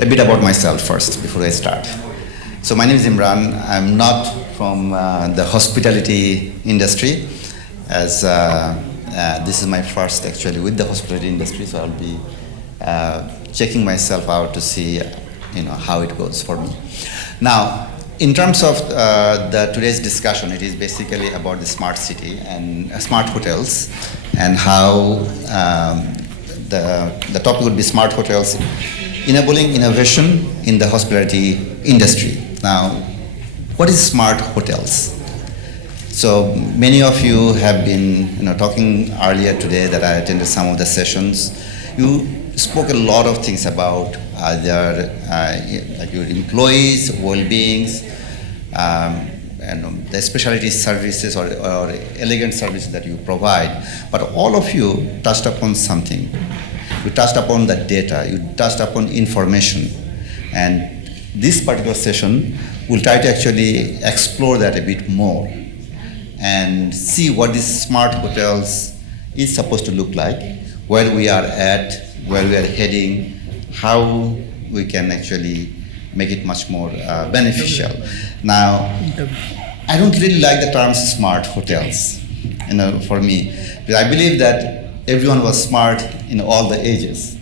A bit about myself first before I start. So my name is Imran. I'm not from the hospitality industry, as this is my first actually with the hospitality industry. So I'll be checking myself out to see, how it goes for me. Now, in terms of today's discussion, it is basically about the smart city and smart hotels, and how the topic would be smart hotels enabling innovation in the hospitality industry. Now, what is smart hotels? So many of you have been talking earlier today that I attended some of the sessions. You spoke a lot of things about like your employees, well-beings, and the specialty services or elegant services that you provide. But all of you touched upon something. You touched upon the data, you touched upon information. And this particular session will try to actually explore that a bit more and see what these smart hotels is supposed to look like, where we are at, where we are heading, how we can actually make it much more beneficial. Now, I don't really like the term smart hotels, for me, because I believe that everyone was smart in all the ages.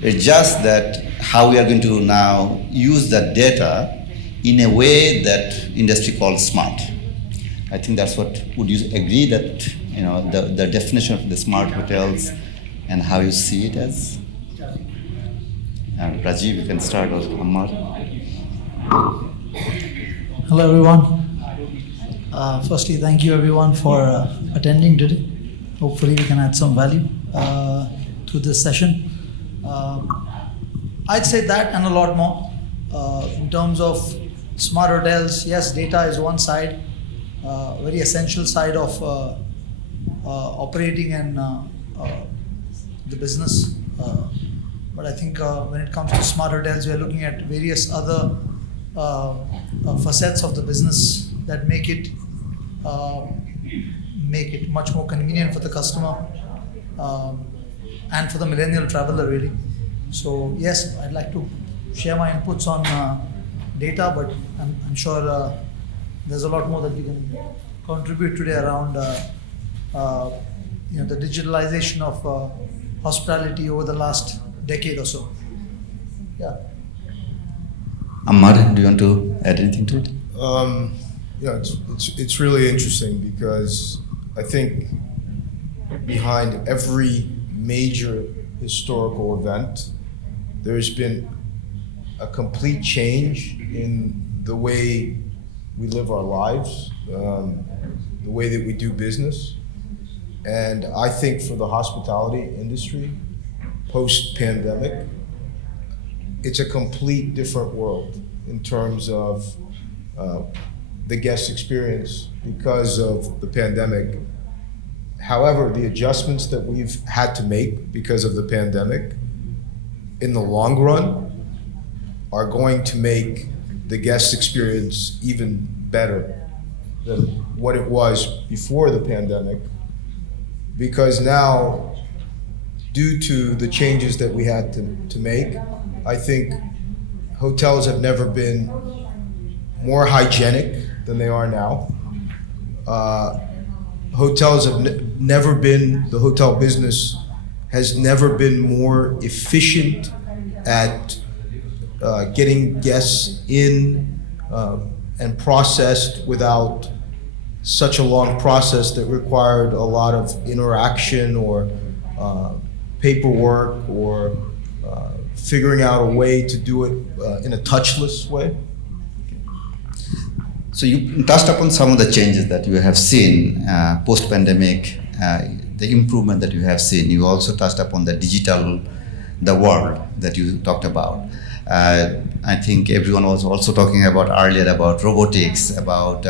It's just that how we are going to now use that data in a way that industry calls smart. I think that's what, would you agree that, the definition of the smart hotels and how you see it as? Rajiv, you can start, or Ammar. Hello everyone. Firstly, thank you everyone for attending today. Hopefully we can add some value to this session. I'd say that and a lot more. In terms of smart hotels, yes, data is one side, very essential side of operating and the business. But I think when it comes to smart hotels, we are looking at various other facets of the business that make it much more convenient for the customer and for the millennial traveler, really. So yes, I'd like to share my inputs on data, but I'm sure there's a lot more that we can contribute today around the digitalization of hospitality over the last decade or so. Yeah. Ammar, do you want to add anything to it? It's really interesting because I think behind every major historical event, there's been a complete change in the way we live our lives, the way that we do business. And I think for the hospitality industry, post-pandemic, it's a complete different world in terms of the guest experience because of the pandemic. However, the adjustments that we've had to make because of the pandemic, in the long run, are going to make the guest experience even better than what it was before the pandemic. Because now, due to the changes that we had to make, I think hotels have never been more hygienic than they are now. Hotels have never been, the hotel business has never been more efficient at getting guests in and processed without such a long process that required a lot of interaction or paperwork or figuring out a way to do it in a touchless way. So you touched upon some of the changes that you have seen post-pandemic, the improvement that you have seen. You also touched upon the world that you talked about. I think everyone was also talking about earlier about robotics, about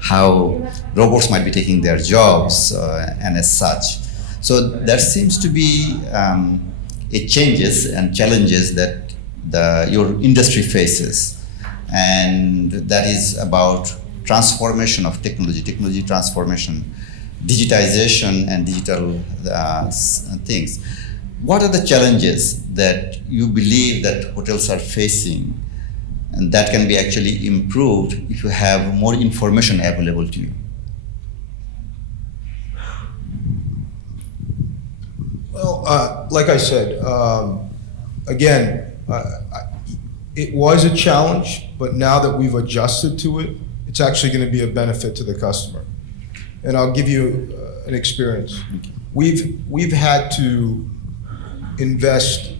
how robots might be taking their jobs and as such. So there seems to be changes and challenges that your industry faces. And that is about transformation of technology transformation, digitization and digital things. what are the challenges that you believe that hotels are facing and that can be actually improved if you have more information available to you? Well, like I said, again, it was a challenge, but now that we've adjusted to it, it's actually going to be a benefit to the customer. And I'll give you an experience. We've had to invest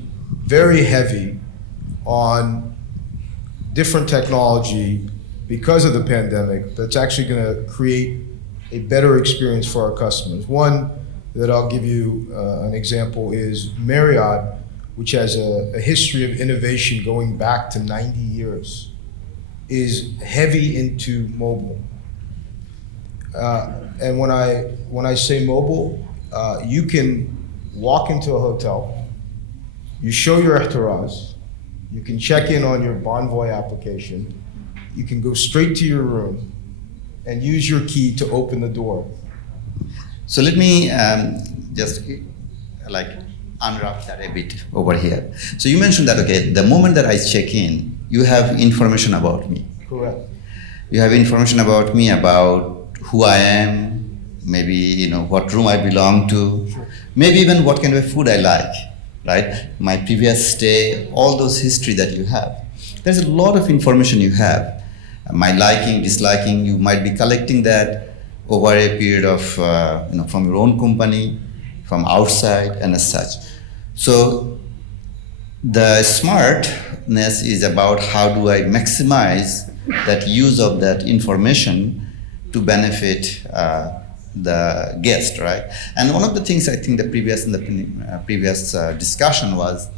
very heavy on different technology because of the pandemic that's actually going to create a better experience for our customers. One that I'll give you an example is Marriott, which has a history of innovation going back to 90 years, is heavy into mobile. And when I say mobile, you can walk into a hotel, you show your ihtiraz, you can check in on your Bonvoy application, you can go straight to your room and use your key to open the door. So let me just like unwrap that a bit over here. So you mentioned that, okay, the moment that I check in, you have information about me. Correct. You have information about me, about who I am, maybe what room I belong to, maybe even what kind of food I like, right? My previous stay, all those history that you have. There's a lot of information you have. My liking, disliking, you might be collecting that over a period of, from your own company, from outside, and as such. So the smartness is about how do I maximize that use of that information to benefit the guest, right? And one of the things I think the previous discussion was,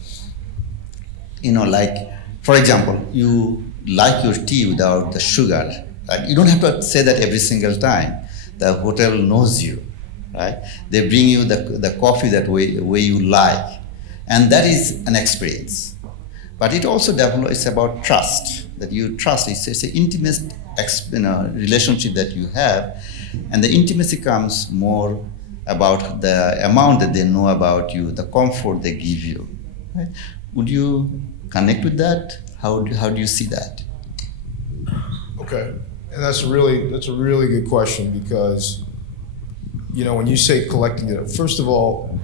like, for example, you like your tea without the sugar. Right? You don't have to say that every single time. The hotel knows you, right? They bring you the coffee that way you like. And that is an experience. But it also develops, it's about trust, that you trust. It's an intimate relationship that you have. And the intimacy comes more about the amount that they know about you, the comfort they give you. Right? Would you connect with that? How do you see that? Okay. And that's a really good question because, when you say collecting data, first of all,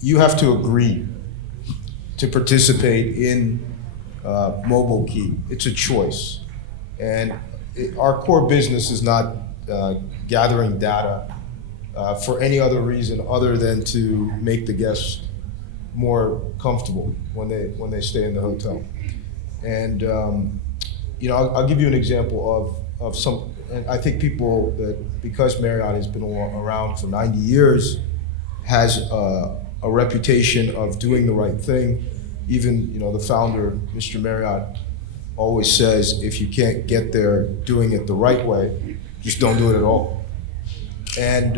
you have to agree to participate in mobile key. It's a choice. And our core business is not gathering data for any other reason other than to make the guests more comfortable when they stay in the hotel. And I'll give you an example of some, and I think people that, because Marriott has been around for 90 years, has a reputation of doing the right thing. Even, the founder, Mr. Marriott, always says, if you can't get there doing it the right way, just don't do it at all. And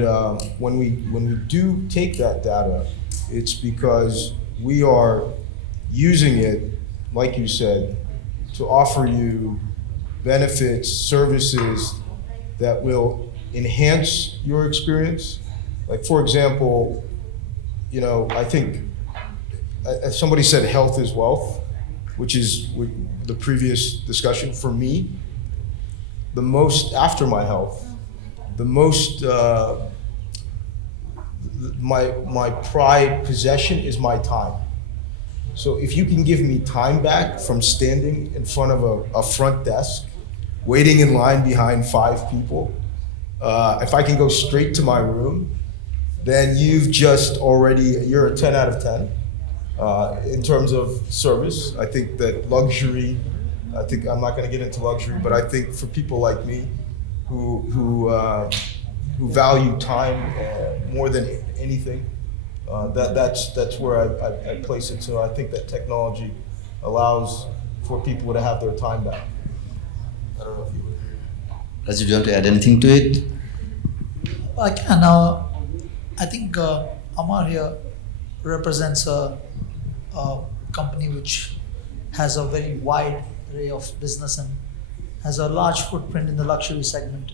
when we do take that data, it's because we are using it, like you said, to offer you benefits, services that will enhance your experience. Like, for example, I think somebody said health is wealth, which is the previous discussion. For me, the most, after my health, the most, my pride possession is my time. So if you can give me time back from standing in front of a front desk, waiting in line behind 5 people, if I can go straight to my room, then you're a 10 out of 10 in terms of service. I think that luxury, I'm not going to get into luxury, but I think for people like me who value time more than anything, that's where I place it. So I think that technology allows for people to have their time back. I don't know if you would agree. Rajiv, do you want to add anything to it? I think Ammar here represents a company which has a very wide array of business and has a large footprint in the luxury segment.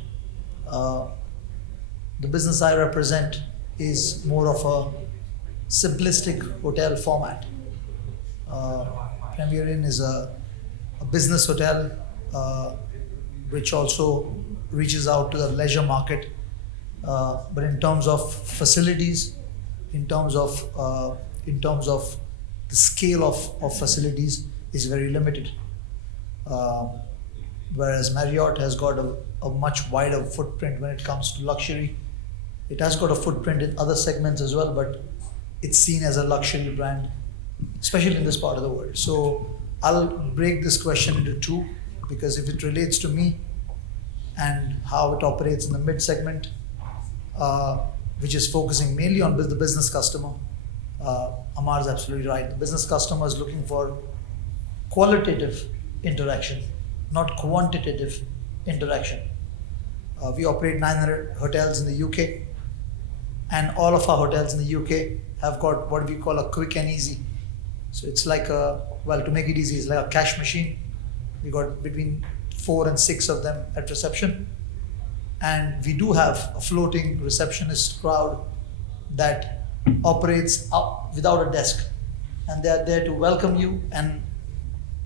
The business I represent is more of simplistic hotel format. Premier Inn is a business hotel which also reaches out to the leisure market. But in terms of facilities, in terms of the scale of facilities is very limited. Whereas Marriott has got a much wider footprint when it comes to luxury. It has got a footprint in other segments as well, but it's seen as a luxury brand, especially in this part of the world. So I'll break this question into two, because if it relates to me and how it operates in the mid segment, which is focusing mainly on the business customer, Ammar is absolutely right. The business customer is looking for qualitative interaction, not quantitative interaction. We operate 900 hotels in the UK, and all of our hotels in the UK have got what we call a quick and easy. So it's like to make it easy, it's like a cash machine. We got between 4 and 6 of them at reception. And we do have a floating receptionist crowd that operates up without a desk. And they are there to welcome you and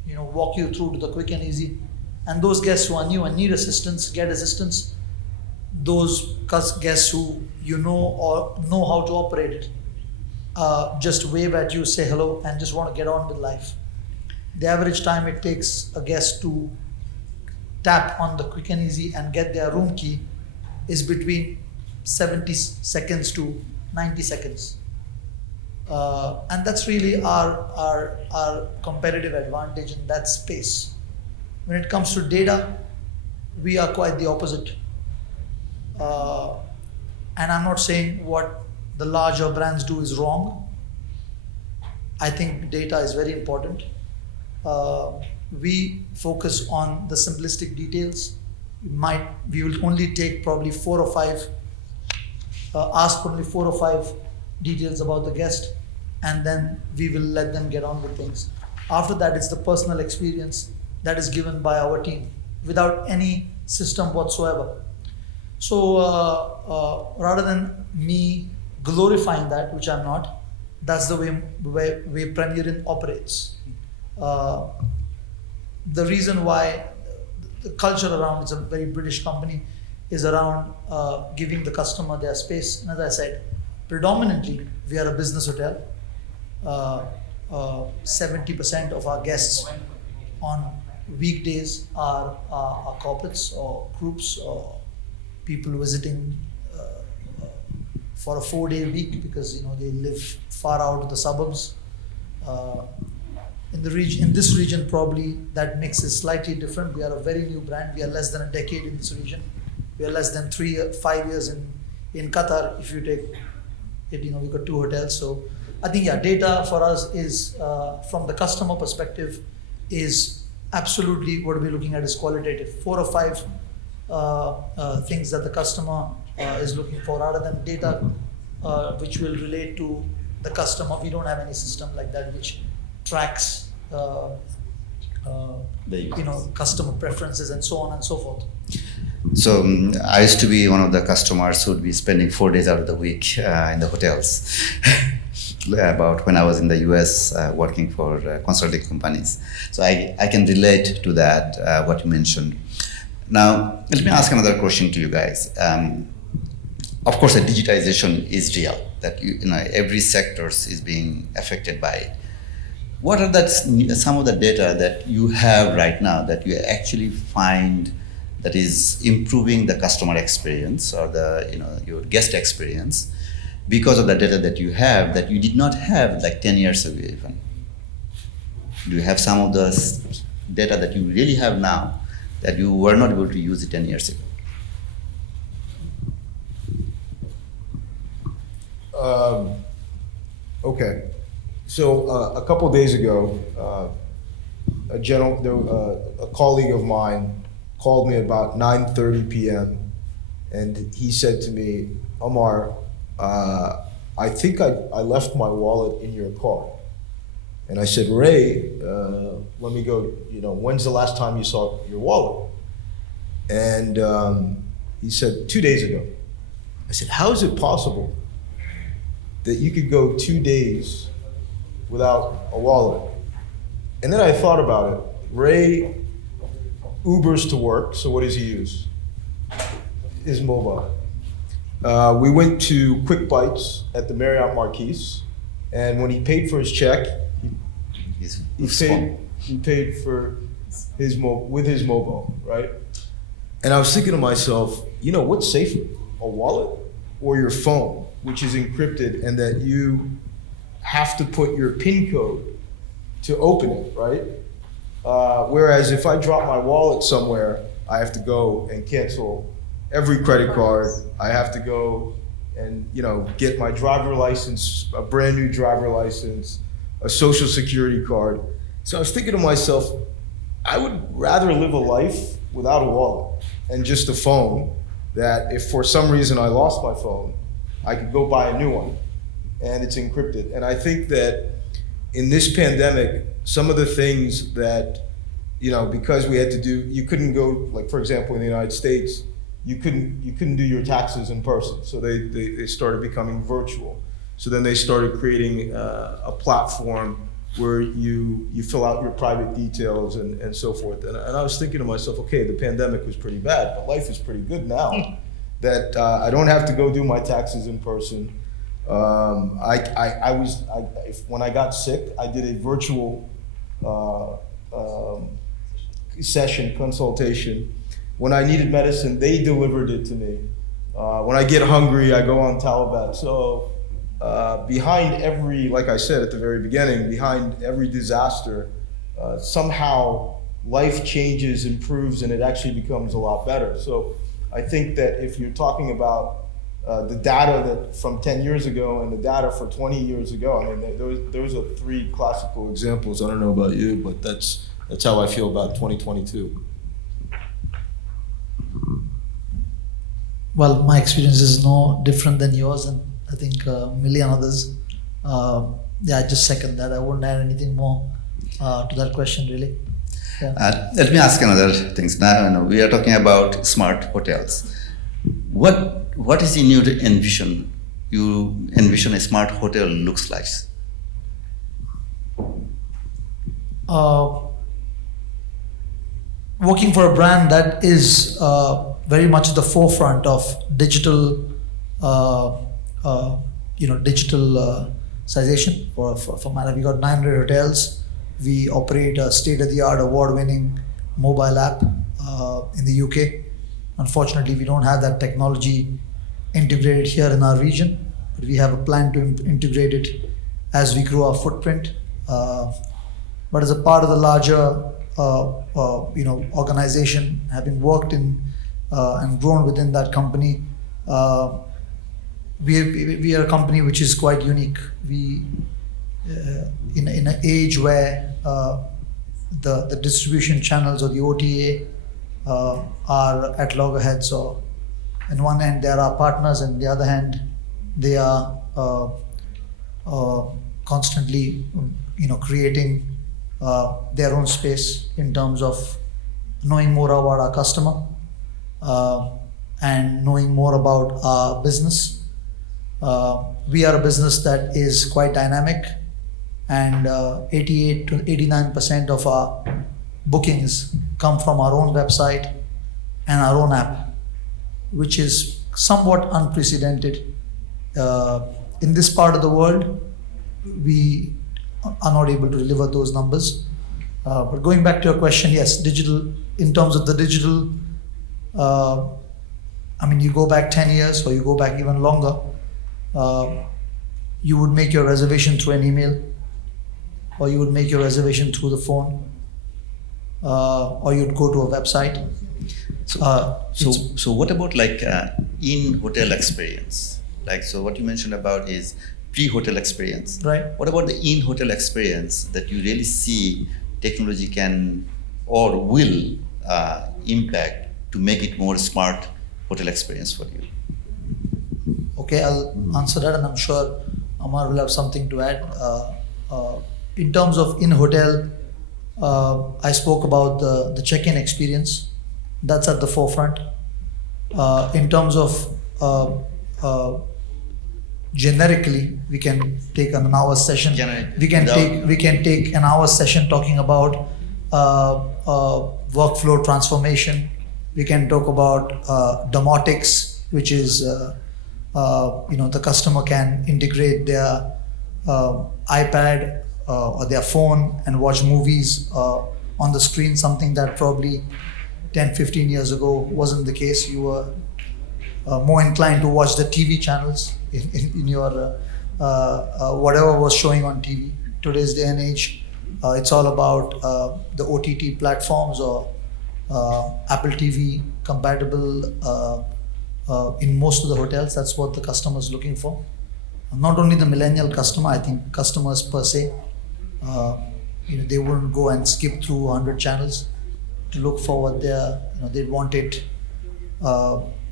walk you through to the quick and easy. And those guests who are new and need assistance, get assistance. Those guests who or know how to operate it, just wave at you, say hello, and just want to get on with life. The average time it takes a guest to tap on the quick and easy and get their room key is between 70 seconds to 90 seconds. And that's really our competitive advantage in that space. When it comes to data, we are quite the opposite. And I'm not saying what the larger brands do is wrong. I think data is very important. We focus on the simplistic details. We will only take probably 4 or 5, ask only 4 or 5 details about the guest, and then we will let them get on with things. After that, it's the personal experience that is given by our team without any system whatsoever. So rather than me glorifying that, which I'm not, that's the way Premier Inn operates. The reason why the culture around, it's a very British company, is around giving the customer their space. And as I said, predominantly we are a business hotel. 70% of our guests on weekdays are corporates or groups or people visiting for a 4-day week because they live far out of the suburbs. In this region, probably that mix is slightly different. We are a very new brand. We are less than a decade in this region. We are less than 5 years in Qatar. If you take it, we've got 2 hotels. So I think data for us is from the customer perspective is absolutely what we're looking at is qualitative. 4 or 5 things that the customer is looking for rather than data which will relate to the customer. We don't have any system like that which tracks customer preferences and so on and so forth. So I used to be one of the customers who would be spending 4 days out of the week in the hotels. About when I was in the US working for consulting companies. So I can relate to that, what you mentioned. Now, let me ask another question to you guys. Of course, the digitization is real, that every sector is being affected by it. What are some of the data that you have right now that you actually find that is improving the customer experience or your guest experience because of the data that you have that you did not have like 10 years ago even? Do you have some of the data that you really have now that you were not able to use it 10 years ago? Okay. So a couple days ago, a colleague of mine called me about 9:30 p.m. and he said to me, Ammar, I think I left my wallet in your car. And I said, Ray, let me go, when's the last time you saw your wallet? And he said, 2 days ago. I said, how is it possible that you could go 2 days without a wallet. And then I thought about it. Ray Ubers to work, so what does he use? His mobile. We went to Quick Bites at the Marriott Marquise, and when he paid for his check, he paid for with his mobile, right? And I was thinking to myself, what's safer, a wallet or your phone, which is encrypted and that you have to put your PIN code to open it, right? Whereas if I drop my wallet somewhere, I have to go and cancel every credit card. I have to go and get my driver license, a brand new driver license, a social security card. So I was thinking to myself, I would rather live a life without a wallet and just a phone, that if for some reason I lost my phone, I could go buy a new one and it's encrypted. And I think that in this pandemic, some of the things that, because we had to do, you couldn't go, like for example, in the United States, you couldn't do your taxes in person. So they started becoming virtual. So then they started creating a platform where you fill out your private details and so forth. And I was thinking to myself, okay, the pandemic was pretty bad, but life is pretty good now that I don't have to go do my taxes in person. When I got sick, I did a virtual consultation. When I needed medicine, they delivered it to me. When I get hungry, I go on Talabat. So behind every, like I said at the very beginning, behind every disaster, somehow life changes, improves, and it actually becomes a lot better. So I think that if you're talking about the data that from 10 years ago and the data for 20 years ago, I mean, those are three classical examples. I don't know about you, but that's how I feel about 2022. Well, my experience is no different than yours, and I think a million others. I just second that. I wouldn't add anything more to that question, really. Yeah. Let me ask another thing. Now, we are talking about smart hotels. What is in your envision? You envision a smart hotel looks like? Working for a brand that is very much at the forefront of digital, digitalization. For Marriott, we got 900 hotels. We operate a state-of-the-art, award-winning mobile app in the UK. Unfortunately, we don't have that technology integrated here in our region, but we have a plan to integrate it as we grow our footprint. But as a part of the larger, organization, having worked in and grown within that company, we are a company which is quite unique. We, in an age where the distribution channels or the OTA are at loggerheads. So, on one hand, there are partners, and the other hand, they are constantly, creating their own space in terms of knowing more about our customer and knowing more about our business. We are a business that is quite dynamic, and 88 to 89% of our bookings come from our own website and our own app, which is somewhat unprecedented. In this part of the world, we are not able to deliver those numbers. But going back to your question, yes, digital, in terms of the digital, you go back 10 years or you go back even longer, you would make your reservation through an email, or you would make your reservation through the phone, or you'd go to a website. So what about in-hotel experience? So what you mentioned about is pre-hotel experience. Right. What about the in-hotel experience that you really see technology can or will impact to make it more smart hotel experience for you? Okay, I'll answer that, and I'm sure Ammar will have something to add. In terms of in-hotel, I spoke about the check-in experience. That's at the forefront. In terms of generically, we can take an hour session. We can take an hour session talking about workflow transformation. We can talk about domotics, which is the customer can integrate their iPad or their phone and watch movies on the screen, something that probably 10, 15 years ago wasn't the case. You were more inclined to watch the TV channels in your whatever was showing on TV. Today's day and age, it's all about the OTT platforms or Apple TV compatible in most of the hotels. That's what the customer is looking for. Not only the millennial customer, I think customers per se, they wouldn't go and skip through 100 channels to look for what they want it.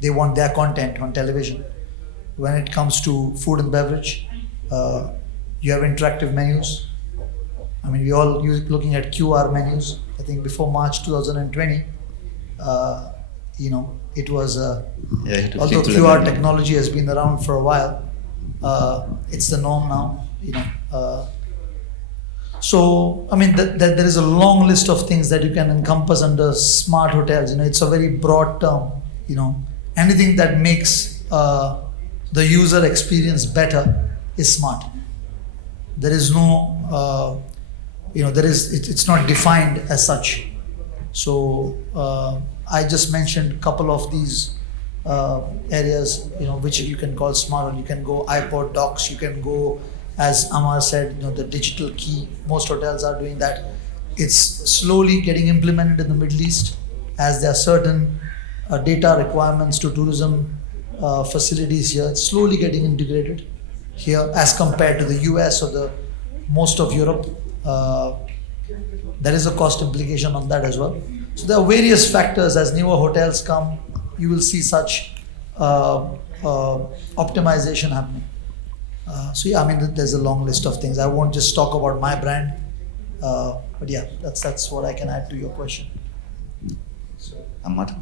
They want their content on television. When it comes to food and beverage, you have interactive menus. I mean, we all looking at QR menus. I think before March 2020, it was, although QR technology has been around for a while, it's the norm now, So, I mean, there is a long list of things that you can encompass under smart hotels. It's a very broad term, Anything that makes the user experience better is smart. There is no, it's not defined as such. So, I just mentioned a couple of these areas, which you can call smart. You can go iPod docks, you can go, as Ammar said, the digital key. Most hotels are doing that. It's slowly getting implemented in the Middle East, as there are certain data requirements to tourism facilities here. It's slowly getting integrated here as compared to the US or the most of Europe. There is a cost implication on that as well. So there are various factors. As newer hotels come, you will see such optimization happening. There's a long list of things. I won't just talk about my brand, but yeah, that's what I can add to your question. Ammar?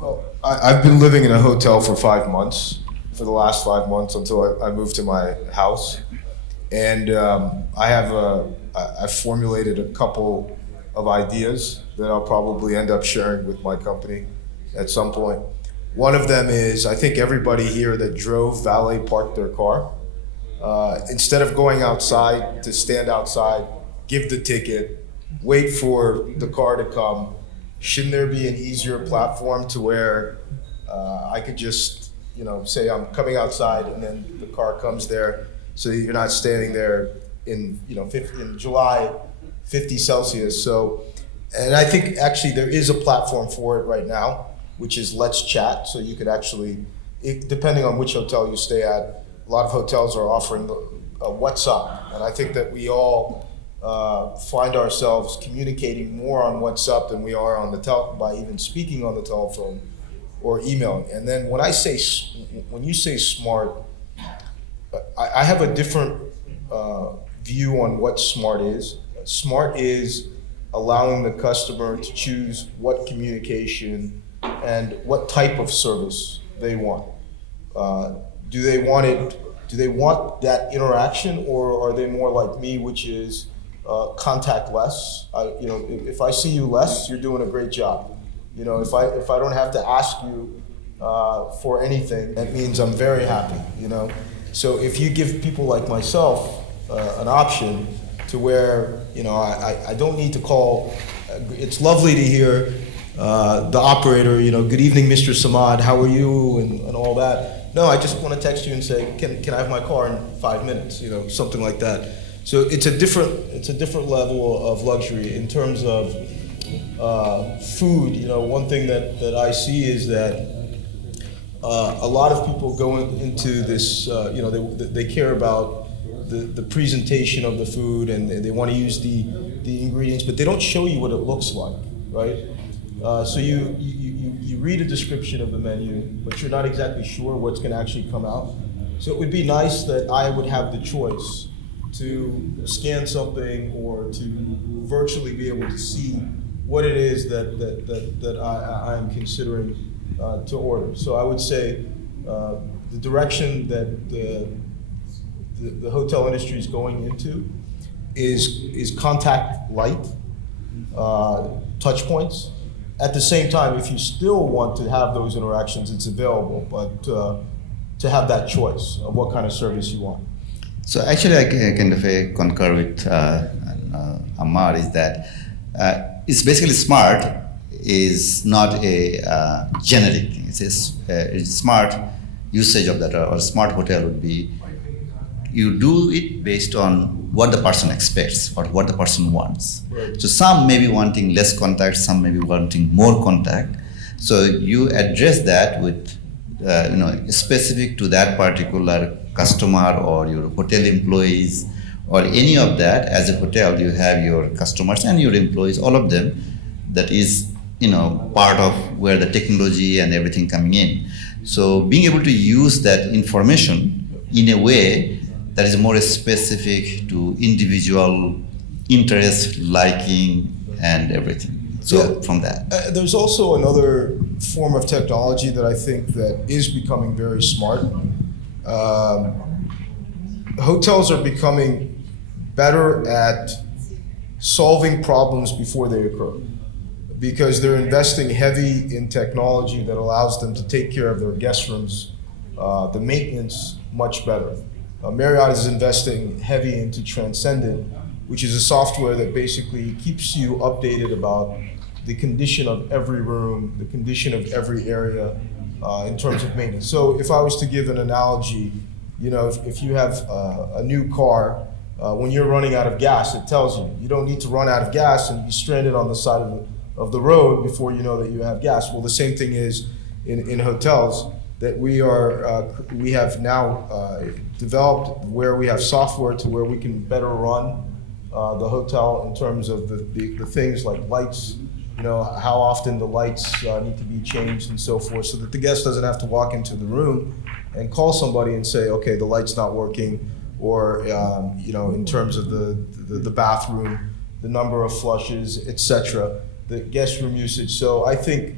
Well, I've been living in a hotel for 5 months, for the last 5 months until I moved to my house. And I've formulated a couple of ideas that I'll probably end up sharing with my company at some point. One of them is, I think everybody here that drove valet parked their car. Instead of going outside to stand outside, give the ticket, wait for the car to come, shouldn't there be an easier platform to where I could just, say I'm coming outside and then the car comes there, so that you're not standing there in July, 50 Celsius. So, and I think actually there is a platform for it right now, which is Let's Chat. So you could actually, depending on which hotel you stay at, a lot of hotels are offering WhatsApp. And I think that we all find ourselves communicating more on WhatsApp than we are on by even speaking on the telephone or emailing. And then when you say smart, I have a different view on what smart is. Smart is allowing the customer to choose what communication and what type of service they want. Do they want that interaction, or are they more like me, which is contact less? If I see you less, you're doing a great job. If I don't have to ask you for anything, that means I'm very happy. So if you give people like myself an option to where I don't need to call. It's lovely to hear the operator, good evening, Mr. Samad, how are you, and all that. No, I just want to text you and say, can I have my car in 5 minutes, something like that. So it's a different level of luxury in terms of food. One thing that I see is that a lot of people go into this, they care about the presentation of the food, and they want to use the ingredients, but they don't show you what it looks like, right? So you read a description of the menu, but you're not exactly sure what's going to actually come out. So it would be nice that I would have the choice to scan something or to virtually be able to see what it is that I am considering to order. So I would say the direction that the hotel industry is going into is contact light, touch points. At the same time, if you still want to have those interactions, it's available, but to have that choice of what kind of service you want. So actually, I kind of concur with Ammar is that it's basically smart is not a generic thing. It's smart usage of that, or smart hotel would be you do it based on what the person expects or what the person wants. Right. So some may be wanting less contact, some may be wanting more contact. So you address that with specific to that particular customer or your hotel employees or any of that. As a hotel, you have your customers and your employees, all of them. That is, part of where the technology and everything coming in. So being able to use that information in a way that is more specific to individual interest, liking, and everything. So Yeah. from that. There's also another form of technology that I think that is becoming very smart. Hotels are becoming better at solving problems before they occur, because they're investing heavy in technology that allows them to take care of their guest rooms, the maintenance much better. Marriott is investing heavy into Transcendent, which is a software that basically keeps you updated about the condition of every room, the condition of every area in terms of maintenance. So if I was to give an analogy, if you have a new car, when you're running out of gas, it tells you. You don't need to run out of gas and be stranded on the side of the road before you know that you have gas. Well, the same thing is in hotels, that we have now developed where we have software to where we can better run the hotel in terms of the things like lights, how often the lights need to be changed and so forth, so that the guest doesn't have to walk into the room and call somebody and say, okay, the light's not working, or in terms of the bathroom, the number of flushes, etc., the guest room usage. So I think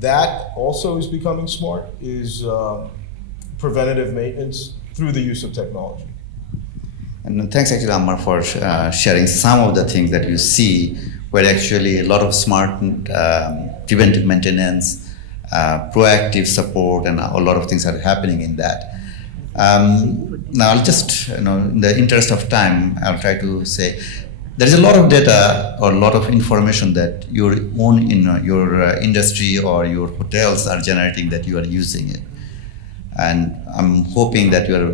that also is becoming smart, is preventative maintenance through the use of technology. And thanks actually, Ammar, for sharing some of the things that you see where actually a lot of smart preventive maintenance, proactive support, and a lot of things are happening in that. Now I'll just, in the interest of time, I'll try to say there is a lot of data or a lot of information that your own your industry or your hotels are generating that you are using it. And I'm hoping that you are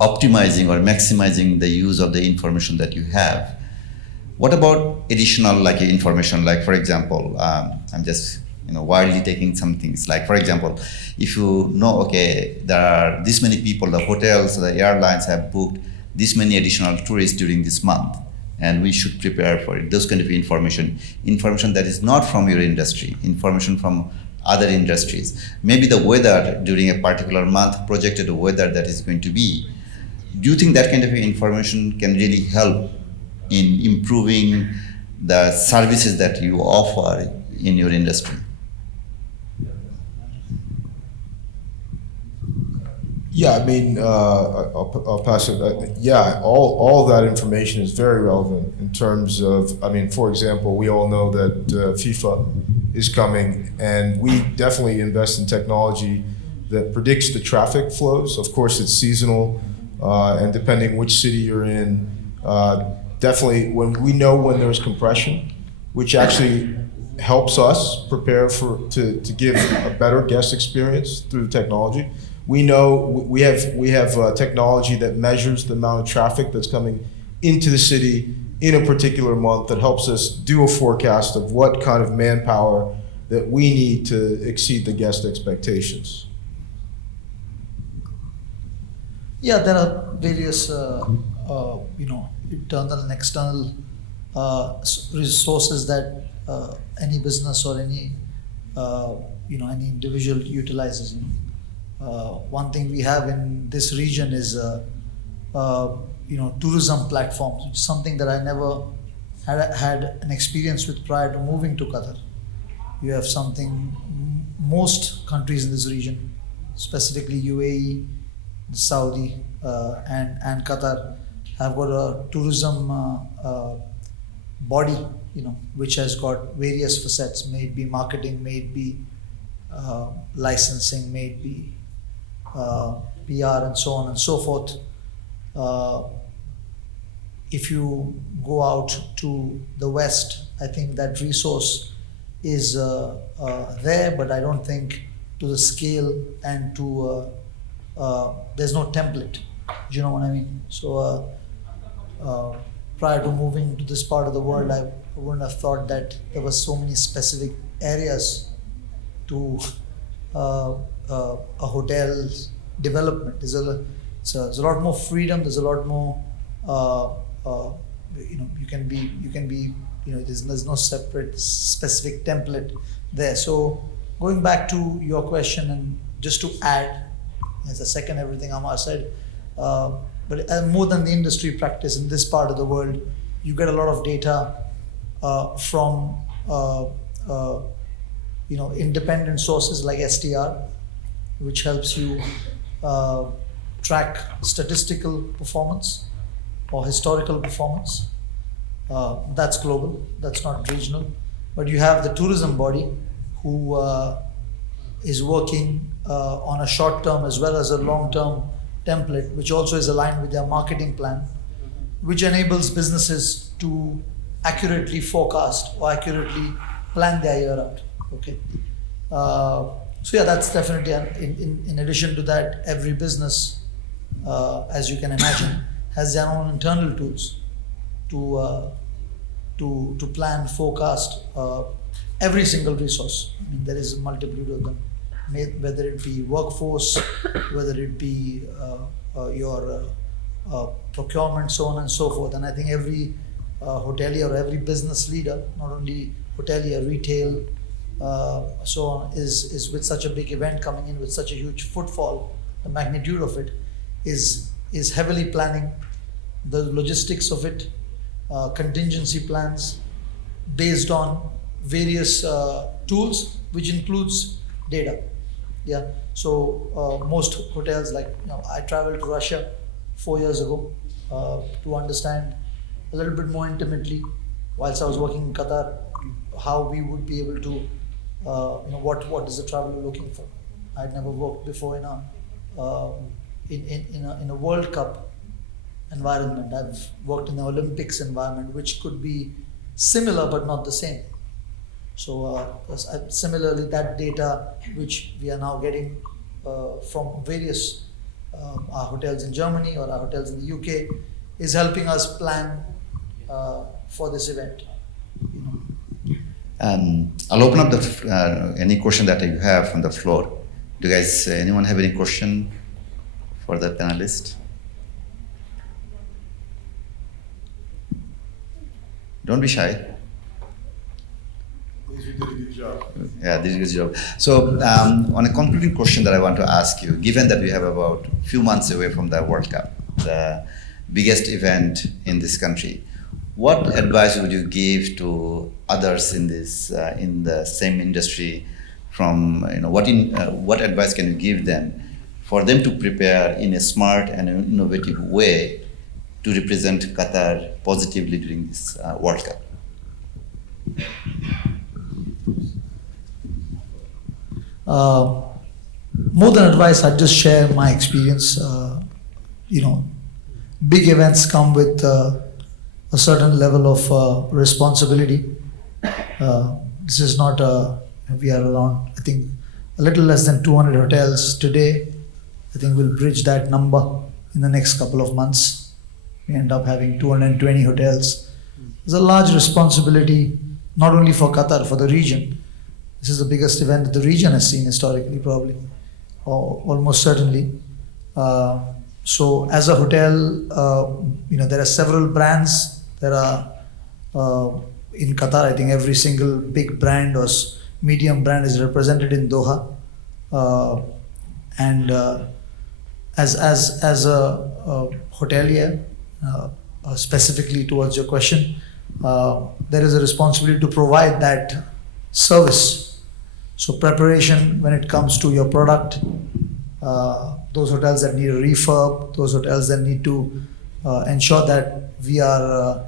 optimizing or maximizing the use of the information that you have. What about additional information? Like, for example, I'm just wildly taking some things. Like, for example, if you know, okay, there are this many people, the hotels, the airlines have booked this many additional tourists during this month, and we should prepare for it. Those kind of information that is not from your industry, information from other industries. Maybe the weather during a particular month, projected weather that is going to be. Do you think that kind of information can really help in improving the services that you offer in your industry? Yeah, I mean, I'll pass it. Yeah, all that information is very relevant in terms of, for example, we all know that FIFA is coming, and we definitely invest in technology that predicts the traffic flows. Of course, it's seasonal, and depending which city you're in, definitely when we know when there's compression, which actually helps us prepare to give a better guest experience through technology. We know we have technology that measures the amount of traffic that's coming into the city in a particular month that helps us do a forecast of what kind of manpower that we need to exceed the guest expectations. Yeah, there are various, internal and external resources that any business or any individual utilizes. One thing we have in this region is, tourism platforms, which is something that I never had an experience with prior to moving to Qatar. You have something most countries in this region. specifically UAE, Saudi, and Qatar have got a tourism body, which has got various facets, may it be marketing, may it be licensing, may it be PR, and so on and so forth. If you go out to the West, I think that resource is there, but I don't think to the scale and to there's no template. Do you know what I mean? So prior to moving to this part of the world, I wouldn't have thought that there were so many specific areas to a hotel's development. There's a lot more freedom. There's a lot more. You can be. There's no separate specific template there. So going back to your question, and just to add, as a second everything Ammar said, but more than the industry practice in this part of the world, you get a lot of data from independent sources like STR, which helps you track statistical performance or historical performance. That's global, that's not regional. But you have the tourism body who is working on a short-term as well as a long-term template, which also is aligned with their marketing plan, which enables businesses to accurately forecast or accurately plan their year out. Okay. So yeah, that's definitely, in addition to that, every business, as you can imagine, has their own internal tools to plan, forecast every single resource. I mean, there is a multitude of them, whether it be workforce, whether it be your procurement, so on and so forth. And I think every hotelier or every business leader, not only hotelier, retail, so on, is with such a big event coming in with such a huge footfall, the magnitude of it is heavily planning the logistics of it, contingency plans based on various tools, which includes data. Yeah. So most hotels, like I traveled to Russia 4 years ago to understand a little bit more intimately, whilst I was working in Qatar, how we would be able to, what is the traveler looking for. I'd never worked before in a World Cup environment. I've worked in the Olympics environment, which could be similar but not the same. So similarly, that data which we are now getting from various our hotels in Germany or our hotels in the UK is helping us plan for this event. I'll open up any question that you have from the floor. Do you guys, anyone have any question for the panelist? Don't be shy. You did a good job. Yeah, this is a good job. So, on a concluding question that I want to ask you, given that we have about a few months away from the World Cup, the biggest event in this country, what advice would you give to others in this in the same industry? From what advice can you give them for them to prepare in a smart and innovative way to represent Qatar positively during this World Cup? More than advice, I'd just share my experience. Big events come with a certain level of responsibility. This is not we are around, I think, a little less than 200 hotels today. I think we'll bridge that number in the next couple of months. We end up having 220 hotels. There's a large responsibility, not only for Qatar, for the region. This is the biggest event that the region has seen historically, probably, or almost certainly. So as a hotel, there are several brands. There are, in Qatar, I think every single big brand or medium brand is represented in Doha. And as a hotelier, specifically towards your question, there is a responsibility to provide that service. So preparation when it comes to your product, those hotels that need a refurb, those hotels that need to ensure that we are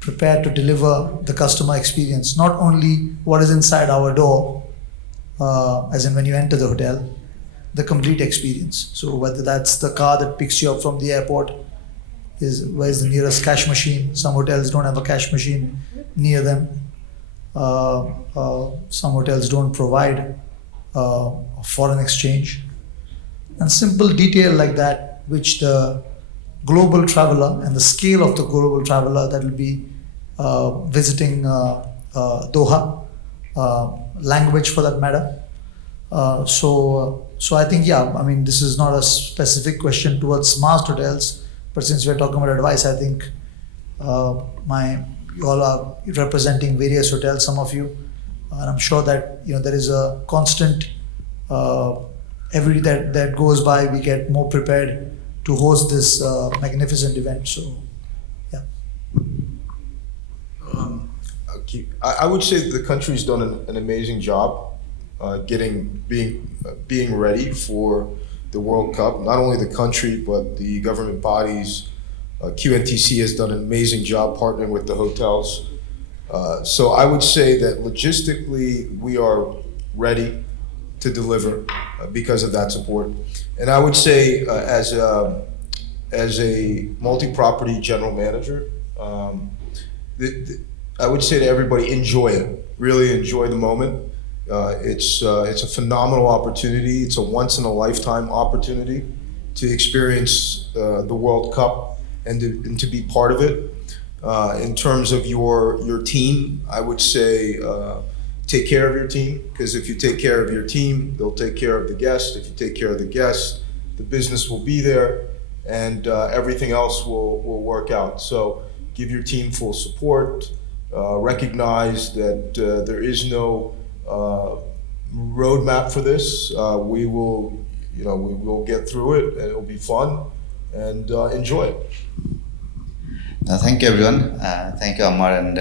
prepared to deliver the customer experience, not only what is inside our door, as in when you enter the hotel, the complete experience. So whether that's the car that picks you up from the airport, where's the nearest cash machine? Some hotels don't have a cash machine near them. Some hotels don't provide foreign exchange. And simple detail like that, which the global traveler and the scale of the global traveler that will be visiting Doha, language for that matter. So I think, yeah, I mean, this is not a specific question towards smart hotels, but since we're talking about advice, I think you all are representing various hotels, some of you, and I'm sure that there is a constant every day that goes by, we get more prepared to host this magnificent event. So, yeah. I would say that the country's done an amazing job being ready for the World Cup. Not only the country, but the government bodies. QNTC has done an amazing job partnering with the hotels. So I would say that logistically we are ready to deliver because of that support. And I would say as a multi-property general manager, I would say to everybody, enjoy it. Really enjoy the moment. It's a phenomenal opportunity. It's a once in a lifetime opportunity to experience the World Cup and to be part of it. In terms of your team, I would say take care of your team, because if you take care of your team, they'll take care of the guests. If you take care of the guests, the business will be there, and everything else will work out. So give your team full support. Recognize that there is no roadmap for this. We will get through it, and it'll be fun, and enjoy it. Thank you, everyone. Thank you, Ammar and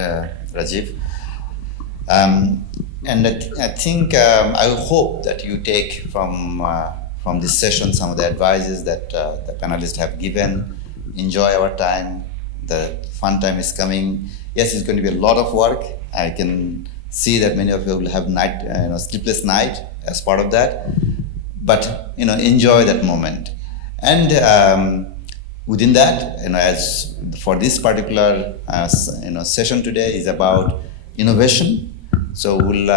Rajiv. And I think I hope that you take from this session some of the advices that the panelists have given. Enjoy our time. The fun time is coming. Yes, it's going to be a lot of work. I can see that many of you will have sleepless night as part of that. But enjoy that moment. And within that, as for this particular session today is about innovation. So we'll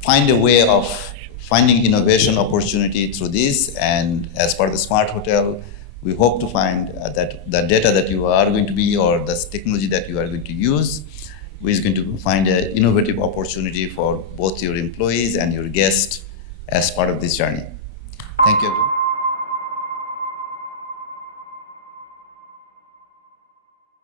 find a way of finding innovation opportunity through this, and as part of the smart hotel, we hope to find that the data that you are going to be, or the technology that you are going to use, is going to find an innovative opportunity for both your employees and your guests as part of this journey. Thank you, everyone.